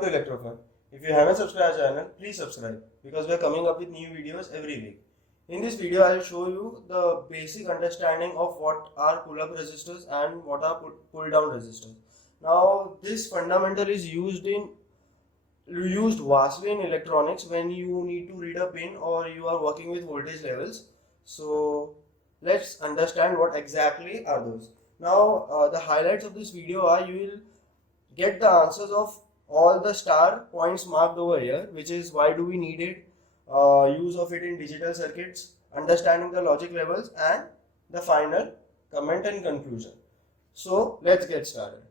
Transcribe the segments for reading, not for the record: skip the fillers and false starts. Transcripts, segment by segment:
Welcome to Electrofun. If you haven't subscribed our channel, please subscribe because we are coming up with new videos every week. In this video, I will show you the basic understanding of what are pull-up resistors and what are pull-down resistors. Now, this fundamental is used vastly in electronics when you need to read a pin or you are working with voltage levels. So, let's understand what exactly are those. Now, the highlights of this video are you will get the answers of all the star points marked over here, which is why do we need it, use of it in digital circuits, understanding the logic levels, and the final comment and conclusion. So let's get started.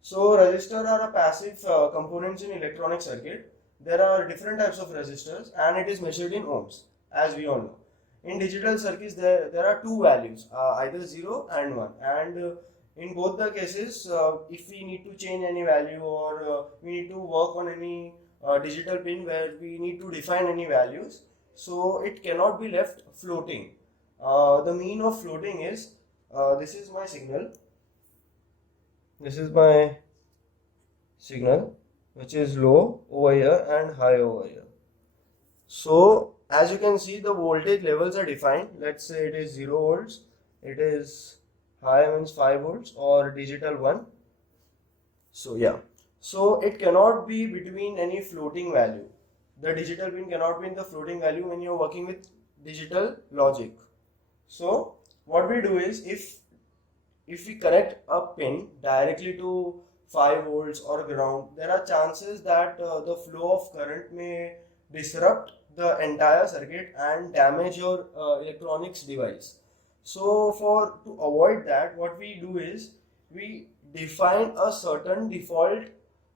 So resistors are a passive components in electronic circuit. There are different types of resistors and it is measured in ohms, as we all know. In digital circuits there are two values, either 0 and 1, and in both the cases, if we need to change any value or we need to work on any digital pin where we need to define any values, so it cannot be left floating. The mean of floating is, this is my signal, which is low over here and high over here. So as you can see, the voltage levels are defined. Let's say it is 0 volts, it is high means 5 volts, or digital 1. So yeah, so it cannot be between any floating value. The digital pin cannot be in the floating value when you are working with digital logic. So what we do is, if we connect a pin directly to 5 volts or ground, there are chances that the flow of current may disrupt the entire circuit and damage your electronics device. So to avoid that, what we do is we define a certain default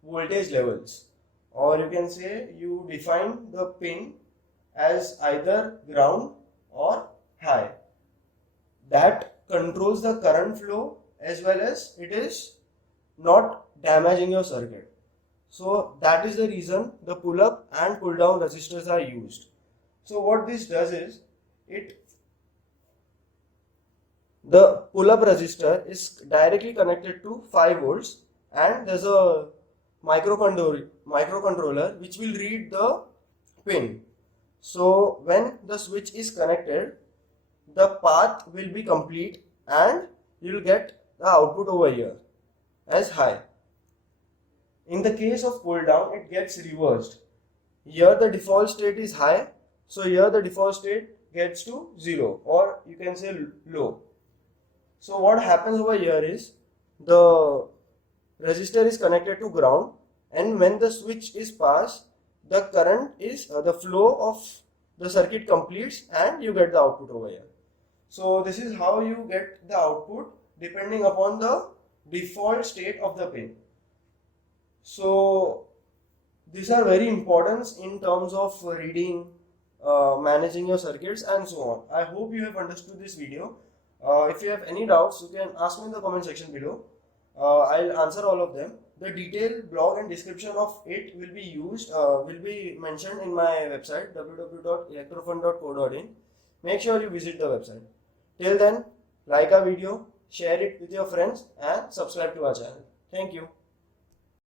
voltage levels, or you can say you define the pin as either ground or high. That controls the current flow as well as it is not damaging your circuit. So that is the reason the pull-up and pull-down resistors are used. So what this does is, the pull-up resistor is directly connected to 5 volts and there's a microcontroller which will read the pin. So when the switch is connected, the path will be complete and you will get the output over here as high. In the case of pull-down, it gets reversed. Here the default state is high, so here the default state gets to 0, or you can say low. So what happens over here is, the resistor is connected to ground, and when the switch is passed, the current is the flow of the circuit completes and you get the output over here. So this is how you get the output depending upon the default state of the pin. So these are very important in terms of reading, managing your circuits and so on. I hope you have understood this video. If you have any doubts, you can ask me in the comment section below. I'll answer all of them. The detailed blog and description of it will be mentioned in my website www.electrofun.co.in. Make sure you visit the website. Till then, like our video, share it with your friends and subscribe to our channel. Thank you.